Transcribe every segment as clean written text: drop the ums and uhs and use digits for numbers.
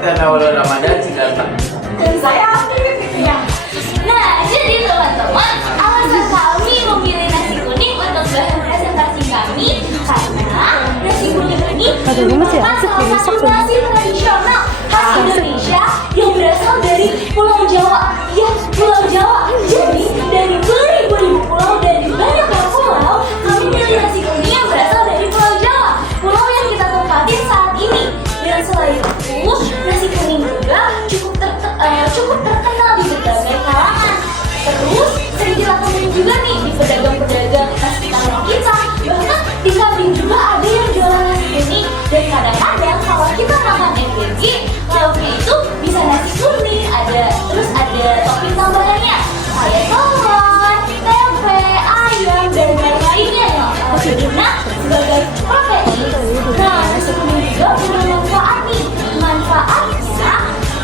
karena bulan Ramadan sih datang. Dan saya aktif ya. Nah, jadi teman-teman, alasan kami memilih nasi kuning untuk bahan presentasi kami karena nasi kuning ini merupakan salah satu nasi tradisional khas Indonesia yang berasal dari Pulau Jawa. Ya, Pulau Jawa. Jadi dari beribu-ribu pulau dan banyak pulau, kami milih nasi kuning yang berasal dari Pulau Jawa, pulau yang kita tempatin saat ini. Dan selain itu, nasi kuning juga cukup terkenal di berbagai kalangan. Terus sering dilakukan juga nih di pedagang-pedagang nasi tanah kita. Bahkan di kambing juga ada yang jualan nasi kuning. Dan kadang-kadang kalau kita makan MBG, lauknya itu bisa nasi kuning. Terus ada topping tambahannya kayak telur, tempe, ayam, dan lain-lainnya yang berguna sebagai protein. Nah, nasi kuning juga punya manfaat nih. Manfaatnya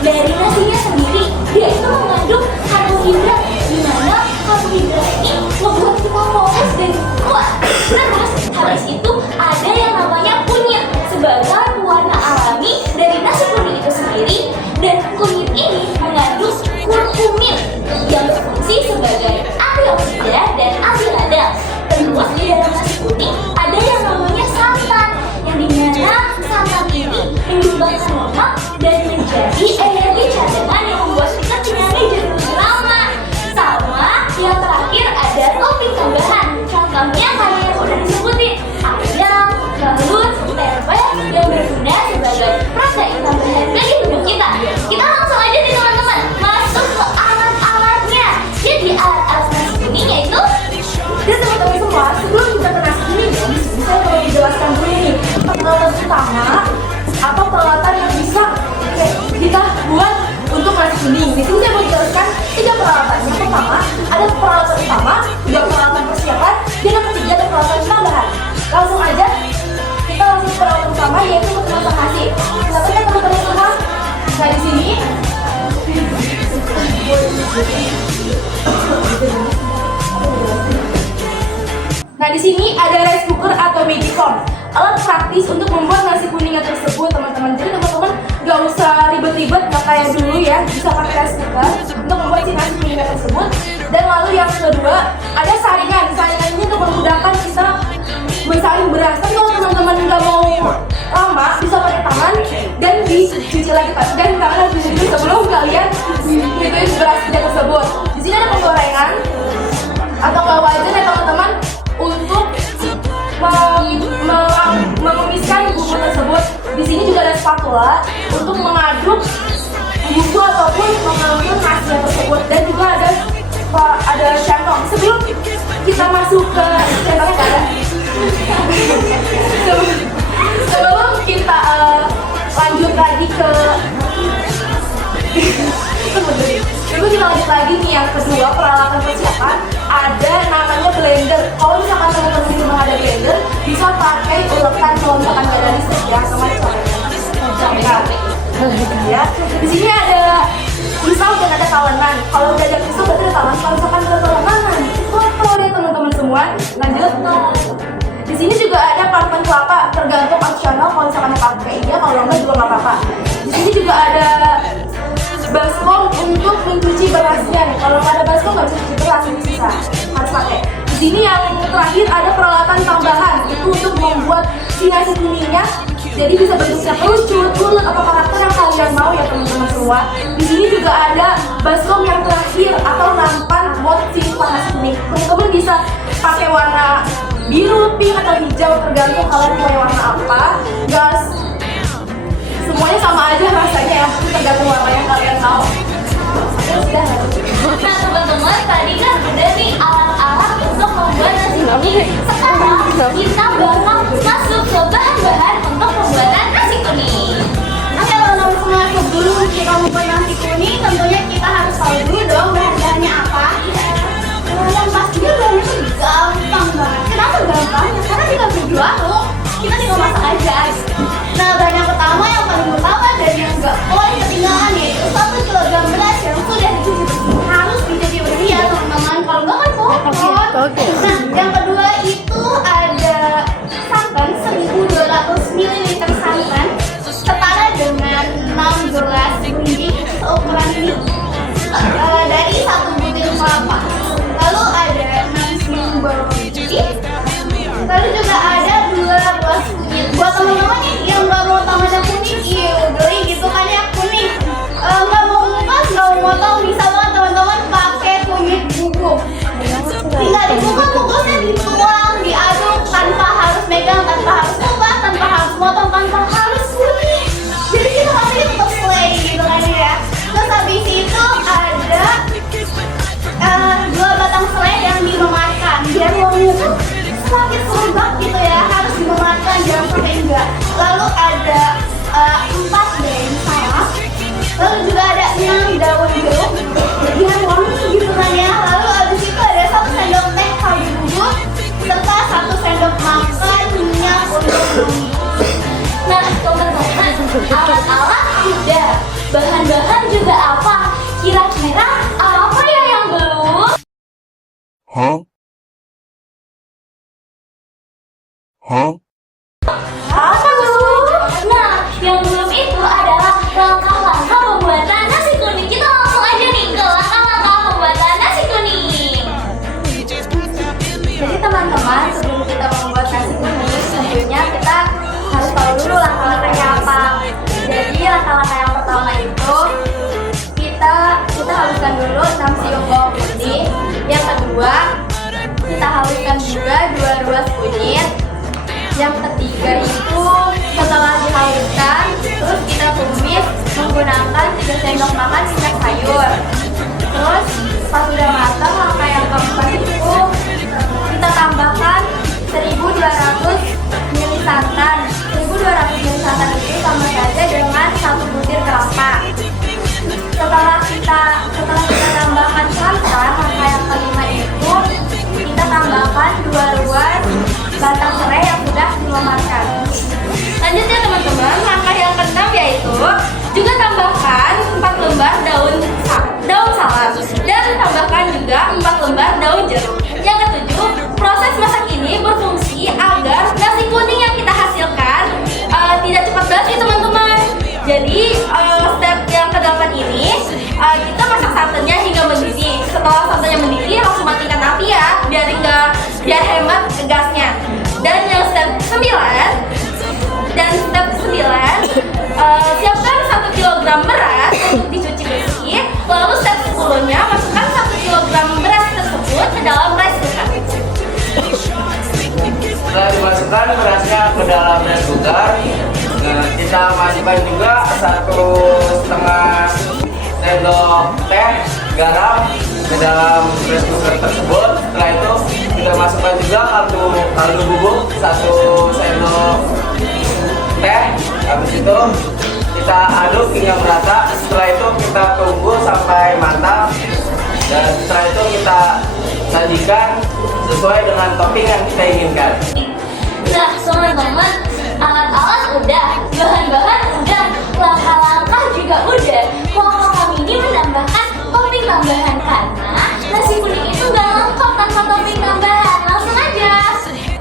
dari nasinya sendiri, dia itu mengandung karbohidrat, di mana karbohidrat ini membuat kita fokus dan kuat. Terus habis itu ada yang namanya kunyit sebagai warna alami dari nasi kuning itu sendiri, dan kunyit ini mengandung kurkumin yang berfungsi sebagai antioksidan dan anti radang. Terus di dalam nasi kuning ada yang namanya santan, yang dimana santan ini menyumbangkan lemak dan menjadi energi cadangan yang membuat kita kenyangnya jadi lebih lama. Sama yang terakhir ada topping tambahan, contohnya kayak yang udah disebutin ayam, telur, tempe yang berguna sebagai protein tambahan bagi tubuh kita. Kita langsung aja nih teman-teman masuk ke alat-alatnya. Jadi alat-alat nasi kuning yaitu, dan teman-teman semua, sebelum kita ke nasi kuning ya, saya perlu dijelaskan dulu nih peralatan utama atau peralatan yang bisa kita buat untuk nasi kuning. Di sini saya mau jelaskan 3 peralatan. Yang pertama ada peralatan utama, 2 peralatan persiapan, dan yang ketiga ada peralatan tambahan. Langsung aja kita langsung ke peralatan utama, yaitu untuk masak nasi. Silakan ya teman-teman semua. Nah di sini Nah di sini ada rice cooker atau magicom, alat praktis untuk membuat nasi kuningnya tersebut, teman-teman. Jadi teman-teman nggak usah ribet-ribet, nggak kayak dulu ya, bisa pakai rice cooker untuk membuat si nasi kuningnya tersebut. Dan lalu yang kedua ada saringan. Saringan ini untuk memudahkan kita mensaring beras. Tapi kalau teman-teman nggak mau lama, bisa pakai tangan dan dicuci lagi dan tangan harus dicuci sebelum kalian mengikuti berasnya tersebut. Di sini ada penggorengan atau nggak wajan ya teman-teman untuk mengemiskan bumbu tersebut. Di sini juga ada spatula untuk mengaduk bumbu ataupun mengambil nasinya tersebut, dan juga ada sendok. Sebelum kita masuk ke sendoknya ada. Sebelum kita lanjut lagi ke Sebelum kita lanjut lagi nih yang kedua, peralatan persiapan, ada namanya blender. Kalau misalkan teman-teman di rumah ada blender, bisa pakai ulekan kalau misalkan nggak ada listrik ya, sama capek. Ya, di sini ada pisau dan ada kalengan. Kalau udah ada pisau berarti ada kalengan. Kalau misalkan ada kalengan, foto deh teman-teman semua. Lanjut. Di sini juga ada parutan kelapa, tergantung opsional. Kalau misalkan mau pakai iya, kalau enggak juga nggak apa-apa. Di sini juga ada baskom untuk mencuci berasnya nih. Kalau nggak ada baskom nggak bisa cuci beras, ini susah, harus pakai. Di sini yang terakhir ada peralatan tambahan, itu untuk membuat si nasi kuningnya jadi bisa bentuknya kerucut, bulat, atau karakter yang kalian mau ya teman-teman semua. Di sini juga ada baskom yang terakhir atau nampan buat si nasi kuning. Teman-teman bisa pakai warna biru, pink, atau hijau, tergantung kalian mau warna apa. Gas semuanya sama aja rasanya ya, tergantung warna yang kalian mau. nah teman-teman, tadi kan udah nih alat-alat untuk membuat nasi kuning. Sekarang kita bakal masuk ke bahan-bahan untuk pembuatan nasi kuning. Oke teman-teman semua, sebelum kita membuat nasi kuning, tentunya kita harus tahu dulu dong bahan-bahannya apa. Yang pastinya bahannya tuh gampang banget. Kenapa gampang? Ya karena tinggal berdua loh, kita tinggal masak aja. Nah bahan yang pertama, yang paling utama dan yang nggak boleh ketinggalan, yaitu 1 kilogram beras yang sudah dicuci bersih. Harus dicuci bersih ya teman-teman, kalau nggak kan kotor. Nah yang kedua itu ada santan 1200 ml santan setara dengan 6 gelas Cuma bungkusnya dituang, diaduk tanpa harus megang, tanpa harus ubah, tanpa harus motong, tanpa harus kuning. Jadi kita masih tetap selai gitu kan ya. Terus habis itu ada 2 batang selai yang dimematkan biar wanginya tuh semakin serbak gitu ya, harus dimematkan jangan sampai enggak. Lalu ada 4 daun salam, lalu juga ada 6 daun jeruk biar wangi gitu kan ya. Lalu habis itu ada 1 sendok teh kaldu bubuk serta 1 sendok makan minyak untuk wangi. Nah teman-teman, alat-alat udah, bahan-bahan juga apa? Kira-kira apa ya yang belum? Apa belum? Nah, yang belum itu adalah langkah-langkah pembuatan nasi kuning. Kita langsung aja nih ke langkah-langkah pembuatan nasi kuning. Jadi teman-teman, sebelum kita membuat nasi kuning, tentunya kita harus tahu dulu langkah-langkahnya apa. Jadi langkah-langkah yang pertama itu kita haluskan dulu 6 siung bawang putih. Yang kedua, kita haluskan juga 2 ruas kunyit. Yang ketiga itu setelah dihaluskan, terus kita tumis menggunakan 3 sendok makan minyak sayur. Terus pas sudah matang, langkah yang keempat itu kita tambahkan 1200 ml santan. 1200 ml santan itu sama saja dengan 1 butir kelapa. Setelah kita tambahkan santan, langkah yang kelima itu kita tambahkan 2 ruas batang serai yang sudah dimematkan. Lanjut ya teman-teman, langkah yang keenam yaitu juga tambahkan 4 lembar daun salam dan tambahkan juga 4 lembar daun jeruk. Yang ketujuh, proses masak ini berfungsi agar nasi kuning yang kita hasilkan tidak cepat basi teman-teman. Jadi step yang ke-8 ini kita masak santannya hingga mendidih. Setelah santannya mendidih langsung matikan api ya, biar hemat gasnya. Dan yang step 9 siapkan 1 kg beras untuk dicuci bersih. Lalu step 10-nya masukkan 1 kg beras tersebut ke dalam rice cooker. Setelah dimasukkan berasnya ke dalam rice cooker, kita masukkan juga 1,5 sendok teh garam ke dalam rice cooker tersebut. Setelah itu kita masukkan juga kaldu bubuk 1 sendok teh. Habis itu kita aduk hingga merata. Setelah itu kita tunggu sampai matang, dan setelah itu kita sajikan sesuai dengan topping yang kita inginkan. Nah teman-teman, alat-alat udah, bahan-bahan udah, langkah-langkah juga udah. Kelompok kami ini menambahkan topping tambahan karena nasi kuning itu nggak lengkap tanpa topping tambahan. Langsung aja.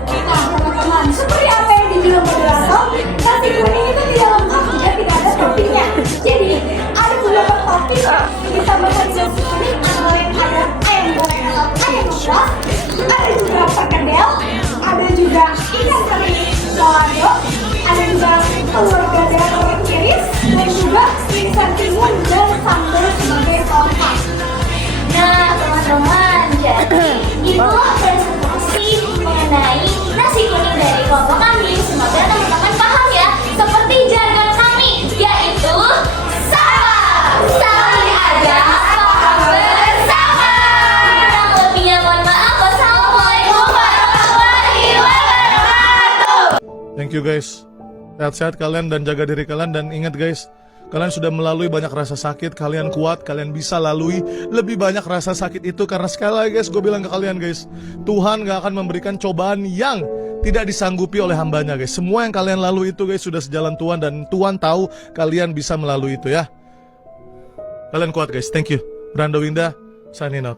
Nah teman-teman, seperti apa yang dibilang moderator, nasi kuning itu tidak lengkap jika tidak ada toppingnya. Jadi ada beberapa topping ditambahkan di nasi kuning, antara lain ada ayam goreng atau ayam geprek, ada juga perkedel, ada juga ikan teri balado, ada juga telur dadar goreng iris, dan juga irisan timun dan sambal sebagai pelengkap. Nah teman-teman, jadi itulah presentasi mengenai nasi kuning dari kelompok kami. Semoga teman-teman paham ya, seperti jargon kami, yaitu sama, saling aja, paham bersama. Kurang lebihnya mohon maaf. Wassalamualaikum warahmatullahi wabarakatuh. Thank you guys. Sehat-sehat kalian dan jaga diri kalian, dan ingat guys, kalian sudah melalui banyak rasa sakit, kalian kuat, kalian bisa lalui lebih banyak rasa sakit itu. Karena sekali lagi guys, gue bilang ke kalian guys, Tuhan gak akan memberikan cobaan yang tidak disanggupi oleh hambanya guys. Semua yang kalian lalui itu guys sudah sejalan Tuhan, dan Tuhan tahu kalian bisa melalui itu ya. Kalian kuat guys, thank you. Brando Winda, signing out.